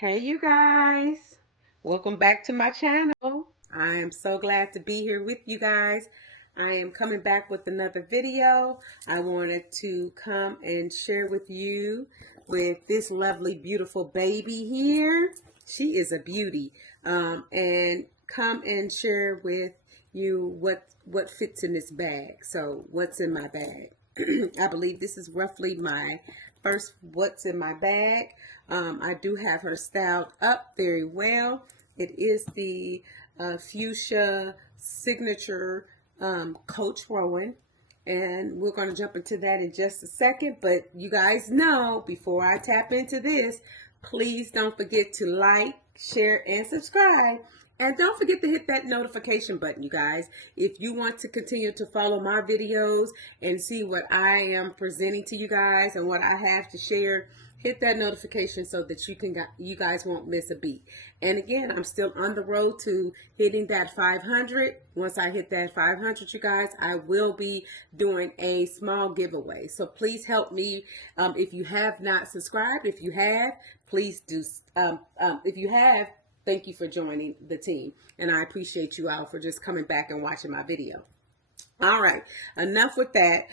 Hey you guys, welcome back to my channel. I am so glad to be here with you guys. I am coming back with another video. I wanted to come and share with you with this lovely beautiful baby here. She is a beauty, and come and share with you what fits in this bag. So what's in my bag? I believe this is roughly my first what's in my bag. I do have her styled up very well. It is the Fuchsia signature Coach Rowan. And we're going to jump into that in just a second. But you guys know, before I tap into this, please don't forget to like, share, and subscribe. And don't forget to hit that notification button, you guys. If you want to continue to follow my videos and see what I am presenting to you guys and what I have to share, hit that notification so that you guys won't miss a beat. And again, I'm still on the road to hitting that 500. Once I hit that 500, you guys, I will be doing a small giveaway. So please help me. If you have not subscribed, if you have, please do. If you have, thank you for joining the team. And I appreciate you all for just coming back and watching my video. All right, enough with that.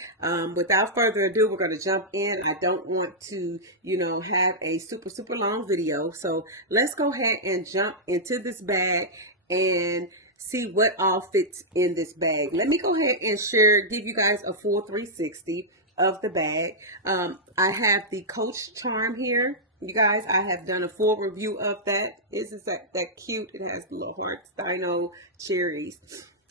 Without further ado, we're going to jump in. I don't want to, have a super long video. So let's go ahead and jump into this bag and see what all fits in this bag. Let me go ahead and give you guys a full 360 of the bag. I have the Coach charm here. You guys, I have done a full review of that. Isn't that cute? It has the little hearts, dino cherries.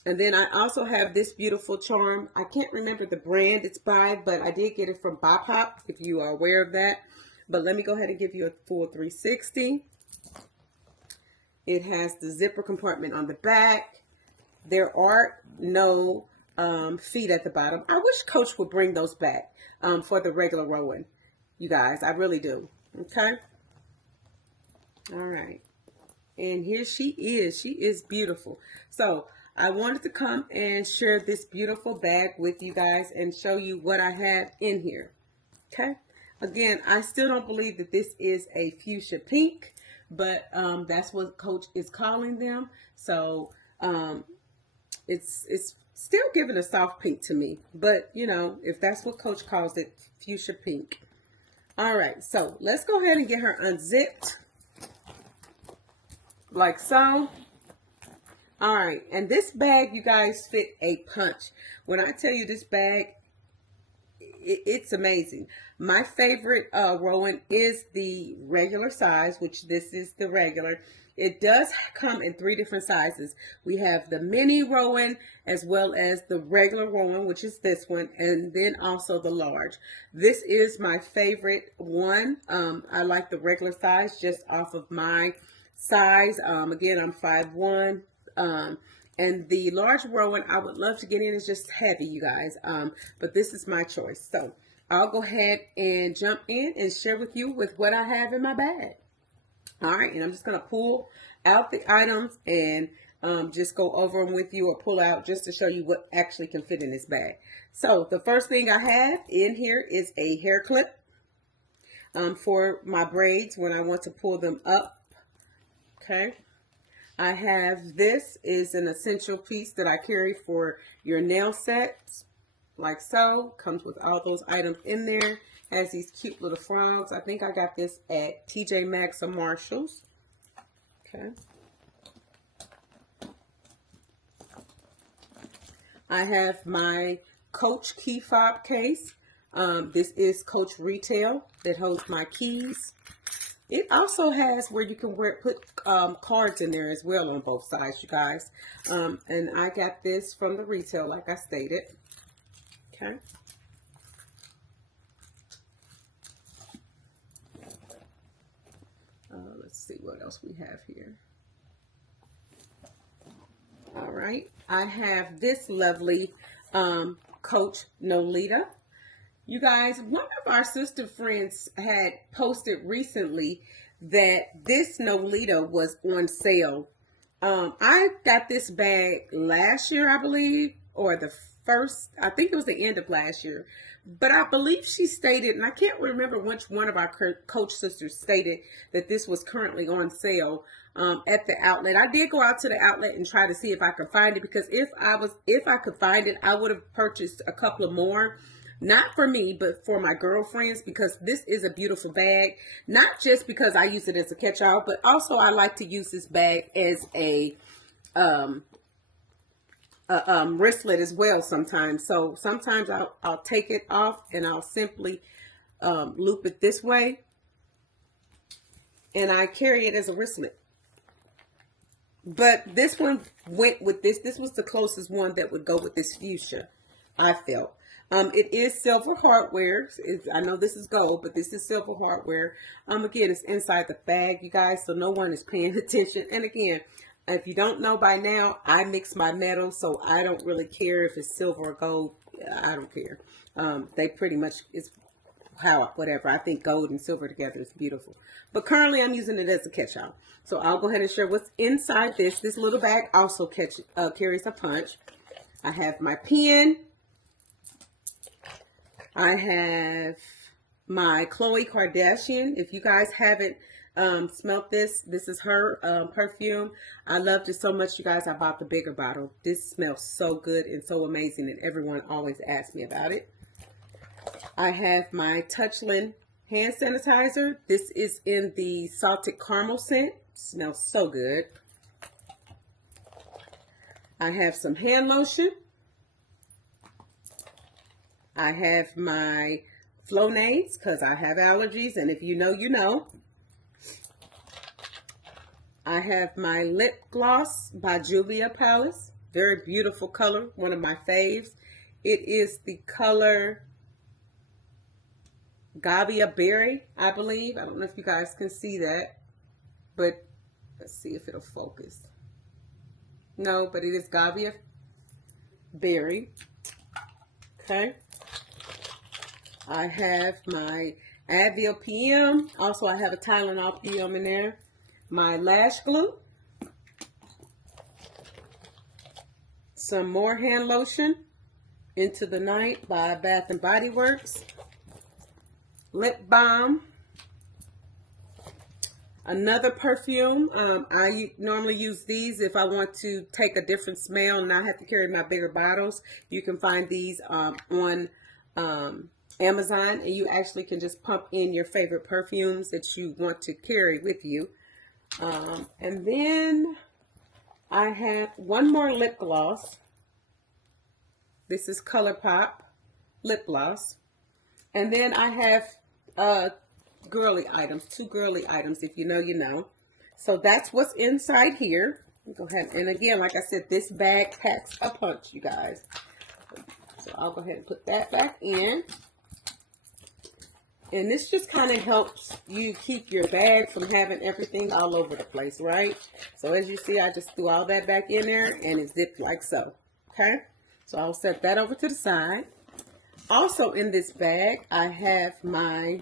And then I also have this beautiful charm. I can't remember the brand it's by, but I did get it from Bop Hop, if you are aware of that. But let me go ahead and give you a full 360. It has the zipper compartment on the back. There are no feet at the bottom. I wish Coach would bring those back for the regular Rowan. You guys, I really do. Okay. All right. And here she is. She is beautiful. So I wanted to come and share this beautiful bag with you guys and show you what I have in here. Okay. Again, I still don't believe that this is a fuchsia pink, but that's what Coach is calling them. So it's still giving a soft pink to me. But, if that's what Coach calls it, fuchsia pink. All right, so let's go ahead and get her unzipped like so. All right, and this bag, you guys, fit a punch. When I tell you this bag, it's amazing. My favorite Rowan is the regular size, which this is the regular. It does come in 3 different sizes. We have the mini Rowan as well as the regular Rowan, which is this one, and then also the large. This is my favorite one. I like the regular size just off of my size. Again, I'm 5'1". And the large Rowan I would love to get in is just heavy, you guys. But this is my choice. So I'll go ahead and jump in and share with you with what I have in my bag. All right, and I'm just going to pull out the items and just go over them with you, or pull out just to show you what actually can fit in this bag. So the first thing I have in here is a hair clip for my braids when I want to pull them up. Okay. I have, this is an essential piece that I carry for your nail sets, like so. Comes with all those items in there. Has these cute little frogs. I think I got this at TJ Maxx or Marshall's. Okay. I have my Coach key fob case. This is Coach Retail that holds my keys. It also has where you can put cards in there as well on both sides, you guys. And I got this from the retail, like I stated. Okay. Let's see what else we have here. All right. I have this lovely Coach Nolita. You guys, one of our sister friends had posted recently that this Nolita was on sale. I got this bag last year, I believe, or I think it was the end of last year. But I believe she stated, and I can't remember which one of our coach sisters stated that this was currently on sale at the outlet. I did go out to the outlet and try to see if I could find it, because if I could find it, I would have purchased a couple of more. Not for me, but for my girlfriends, because this is a beautiful bag. Not just because I use it as a catch-all, but also I like to use this bag as a wristlet as well sometimes. So sometimes I'll take it off and I'll simply loop it this way, and I carry it as a wristlet. But this one went with this. This was the closest one that would go with this fuchsia, I felt. It is silver hardware. I know this is gold, but this is silver hardware. Again, it's inside the bag, you guys, so no one is paying attention. And again, if you don't know by now, I mix my metals, so I don't really care if it's silver or gold. I don't care. They pretty much, it's how, whatever. I think gold and silver together is beautiful. But currently I'm using it as a catch-all. So I'll go ahead and share what's inside this. This little bag also carries a punch. I have my pen. I have my Khloe Kardashian. If you guys haven't smelled this is her perfume. I loved it so much, you guys, I bought the bigger bottle. This smells so good and so amazing, and everyone always asks me about it. I have my Touchland hand sanitizer. This is in the salted caramel scent. Smells so good. I have some hand lotion. I have my Flonase, because I have allergies, and if you know, you know. I have my lip gloss by Julia Palace. Very beautiful color, one of my faves. It is the color Gavia Berry, I believe. I don't know if you guys can see that, but let's see if it'll focus. No, but it is Gavia Berry. Okay. I have my Advil PM. Also, I have a Tylenol PM in there. My lash glue. Some more hand lotion. Into the Night by Bath and Body Works. Lip balm. Another perfume. I normally use these if I want to take a different smell and not have to carry my bigger bottles. You can find these on Amazon, and you actually can just pump in your favorite perfumes that you want to carry with you. And then I have one more lip gloss. This is ColourPop lip gloss. And then I have girly items, 2 girly items. If you know, you know. So that's what's inside here. Go ahead. And again, like I said, this bag packs a punch, you guys. So I'll go ahead and put that back in. And this just kind of helps you keep your bag from having everything all over the place, right? So as you see, I just threw all that back in there and it zipped like so, okay? So I'll set that over to the side. Also in this bag, I have my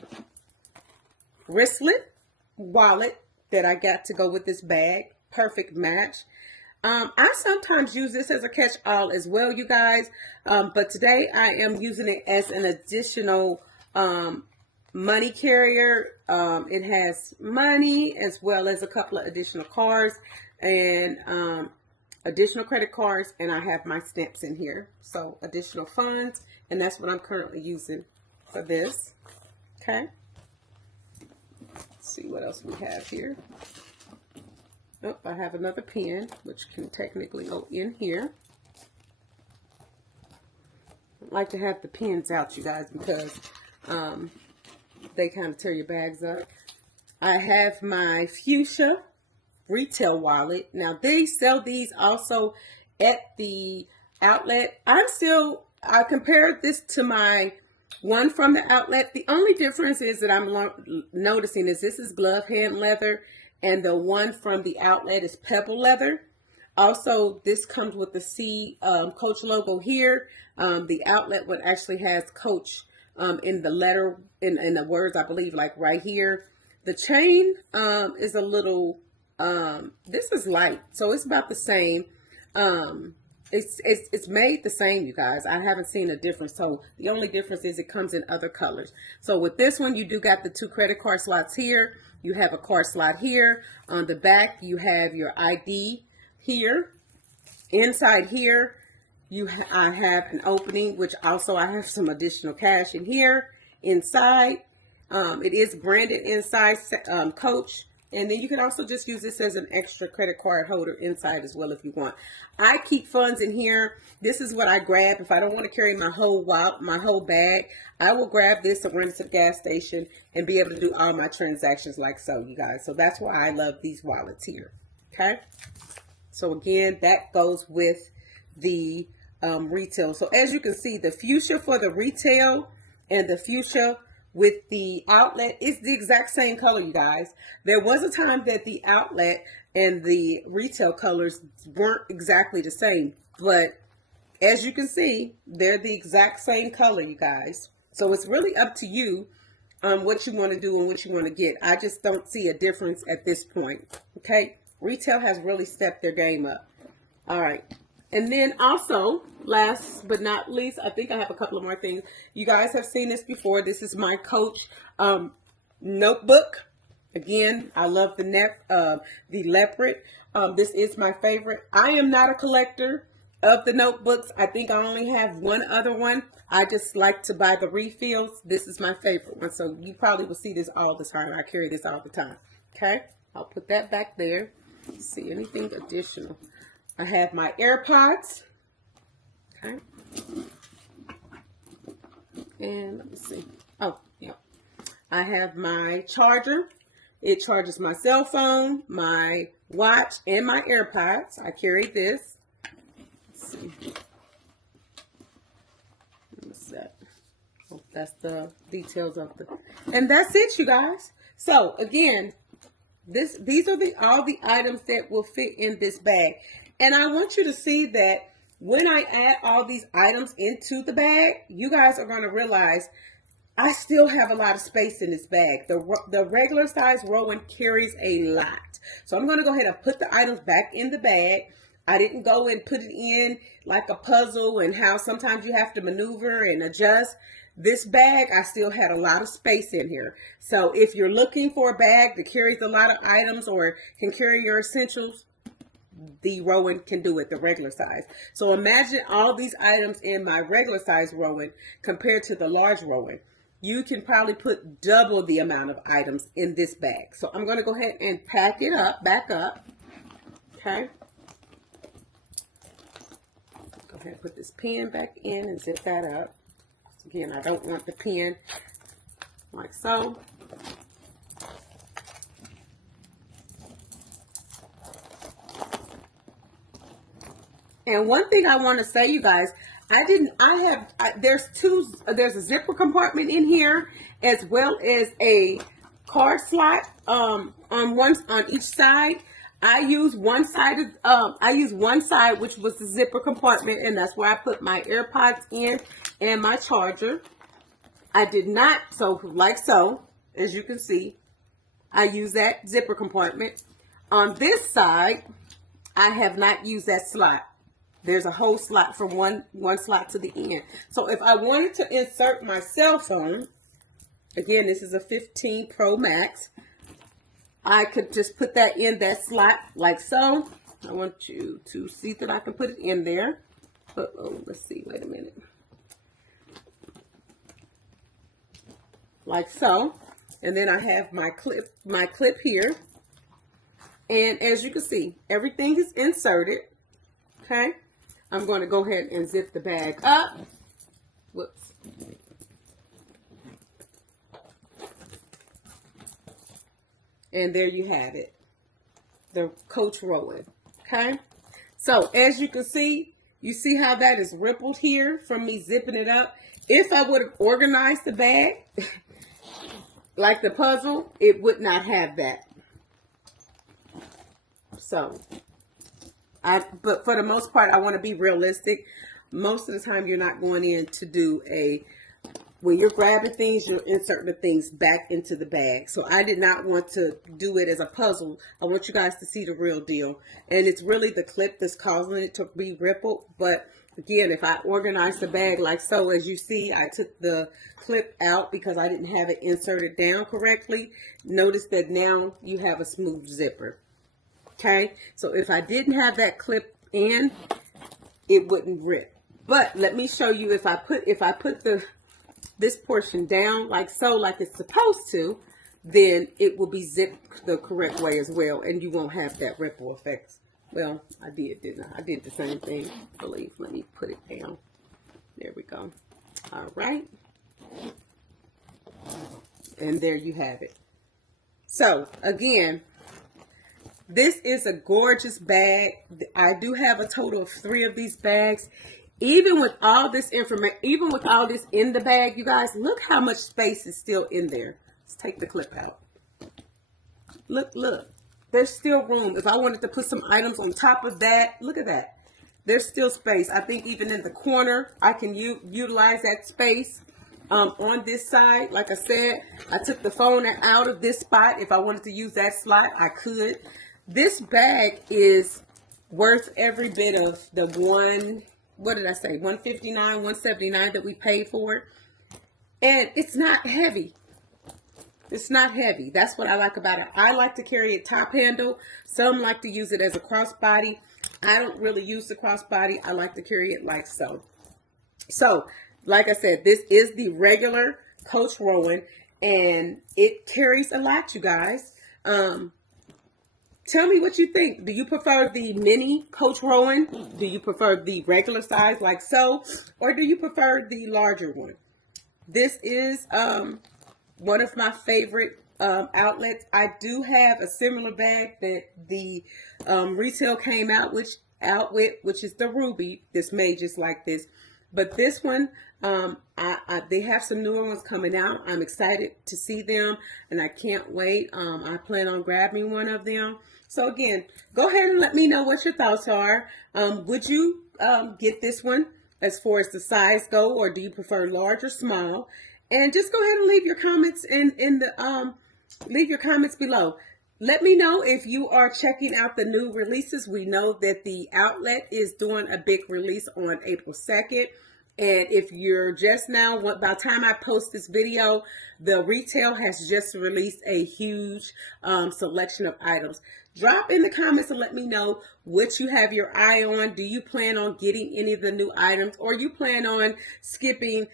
wristlet wallet that I got to go with this bag. Perfect match. I sometimes use this as a catch-all as well, you guys. But today I am using it as an additional money carrier. It has money as well as a couple of additional cards and additional credit cards, and I have my stamps in here. So additional funds, and that's what I'm currently using for this. Okay. Let's see what else we have here. Oh, I have another pen, which can technically go in here. I like to have the pens out, you guys, because they kind of tear your bags up. I have my Fuchsia retail wallet. Now, they sell these also at the outlet. I compared this to my one from the outlet. The only difference is that I'm noticing is this is glove hand leather, and the one from the outlet is pebble leather. Also, this comes with the Coach logo here. The outlet one actually has Coach in the letter, in the words, I believe, like right here. The chain is a little, this is light, so it's about the same. It's made the same, you guys. I haven't seen a difference. So the only difference is it comes in other colors. So with this one, you do got the 2 credit card slots here. You have a card slot here. On the back, you have your ID here. Inside here, I have an opening, which also I have some additional cash in here. Inside, it is branded inside Coach. And then you can also just use this as an extra credit card holder inside as well if you want. I keep funds in here. This is what I grab. If I don't want to carry my whole bag, I will grab this and run to the gas station and be able to do all my transactions like so, you guys. So that's why I love these wallets here. Okay. So again, that goes with the retail. So as you can see, the fuchsia for the retail and the fuchsia with the outlet is the exact same color, you guys. There was a time that the outlet and the retail colors weren't exactly the same, but as you can see, they're the exact same color, you guys. So it's really up to you what you want to do and what you want to get. I just don't see a difference at this point. Okay, retail has really stepped their game up. All right. And then also, last but not least, I think I have a couple of more things. You guys have seen this before. This is my Coach notebook. Again, I love the leopard. This is my favorite. I am not a collector of the notebooks. I think I only have one other one. I just like to buy the refills. This is my favorite one. So you probably will see this all the time. I carry this all the time. Okay, I'll put that back there. Let's see anything additional. I have my AirPods, okay, and let me see, oh, yeah, I have my charger. It charges my cell phone, my watch, and my AirPods. I carry this. Let's see. What's that? Oh, that's the details of the, and that's it, you guys. So again, these are all the items that will fit in this bag. And I want you to see that when I add all these items into the bag, you guys are going to realize I still have a lot of space in this bag. The regular size Rowan carries a lot. So I'm going to go ahead and put the items back in the bag. I didn't go and put it in like a puzzle and how sometimes you have to maneuver and adjust. This bag, I still had a lot of space in here. So if you're looking for a bag that carries a lot of items or can carry your essentials, the Rowan can do it, the regular size. So imagine all these items in my regular size Rowan compared to the large Rowan. You can probably put double the amount of items in this bag. So I'm going to go ahead and pack it up, back up. Okay. Go ahead and put this pen back in and zip that up. Again, I don't want the pen like so. And one thing I want to say, you guys, there's a zipper compartment in here as well as a card slot on each side. I use one side which was the zipper compartment, and that's where I put my AirPods in and my charger. I did not, as you can see, I use that zipper compartment. On this side, I have not used that slot. There's a whole slot from one slot to the end. So if I wanted to insert my cell phone, again, this is a 15 Pro Max, I could just put that in that slot like so. I want you to see that I can put it in there. Uh-oh, let's see, wait a minute. Like so. And then I have my clip here. And as you can see, everything is inserted. Okay. I'm going to go ahead and zip the bag up. Whoops. And there you have it. The Coach Rowan. Okay. So as you can see, you see how that is rippled here from me zipping it up. If I would have organized the bag like the puzzle, it would not have that. So, but for the most part, I want to be realistic. Most of the time, you're not going in to do a when you're grabbing things, you're inserting the things back into the bag. So I did not want to do it as a puzzle. I want you guys to see the real deal. And it's really the clip that's causing it to be rippled. But again, if I organize the bag like so, as you see, I took the clip out because I didn't have it inserted down correctly. Notice that now you have a smooth zipper. Okay, so if I didn't have that clip in, it wouldn't rip. But let me show you, if I put this portion down like so, like it's supposed to, then it will be zipped the correct way as well, and you won't have that ripple effect. Well, I did, didn't I? I did the same thing, I believe. Let me put it down. There we go. All right. And there you have it. So again, this is a gorgeous bag. I do have a total of 3 of these bags. Even with all this information, even with all this in the bag, you guys, look how much space is still in there. Let's take the clip out. Look, look. There's still room. If I wanted to put some items on top of that, look at that. There's still space. I think even in the corner, I can utilize that space. On this side, like I said, I took the phone out of this spot. If I wanted to use that slot, I could. This bag is worth every bit of the what did I say, $159, $179 that we paid for it. And it's not heavy. It's not heavy. That's what I like about it. I like to carry it top handle. Some like to use it as a crossbody. I don't really use the crossbody. I like to carry it like so. So, like I said, this is the regular Coach Rowan, and it carries a lot, you guys. Tell me what you think. Do you prefer the mini Coach Rowan? Do you prefer the regular size like so? Or do you prefer the larger one? This is one of my favorite outlets. I do have a similar bag that the retail came out with, which is the Ruby. This made just like this. But this one, they have some newer ones coming out. I'm excited to see them, and I can't wait. I plan on grabbing one of them. So again, go ahead and let me know what your thoughts are. Would you get this one as far as the size go, or do you prefer large or small? And just go ahead and leave your comments leave your comments below. Let me know if you are checking out the new releases. We know that the outlet is doing a big release on April 2nd. And if you're just now, by the time I post this video, the retail has just released a huge selection of items. Drop in the comments and let me know what you have your eye on. Do you plan on getting any of the new items, or you plan on skipping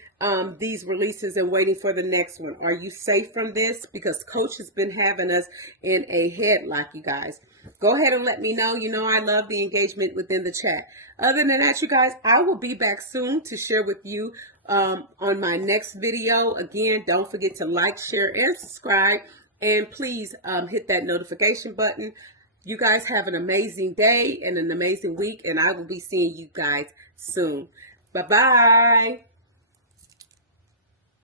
these releases and waiting for the next one? Are you safe from this? Because Coach has been having us in a headlock, you guys. Go ahead and let me know. You know I love the engagement within the chat. Other than that, you guys, I will be back soon to share with you on my next video. Again, don't forget to like, share, and subscribe. And please hit that notification button. You guys have an amazing day and an amazing week, and I will be seeing you guys soon. Bye-bye.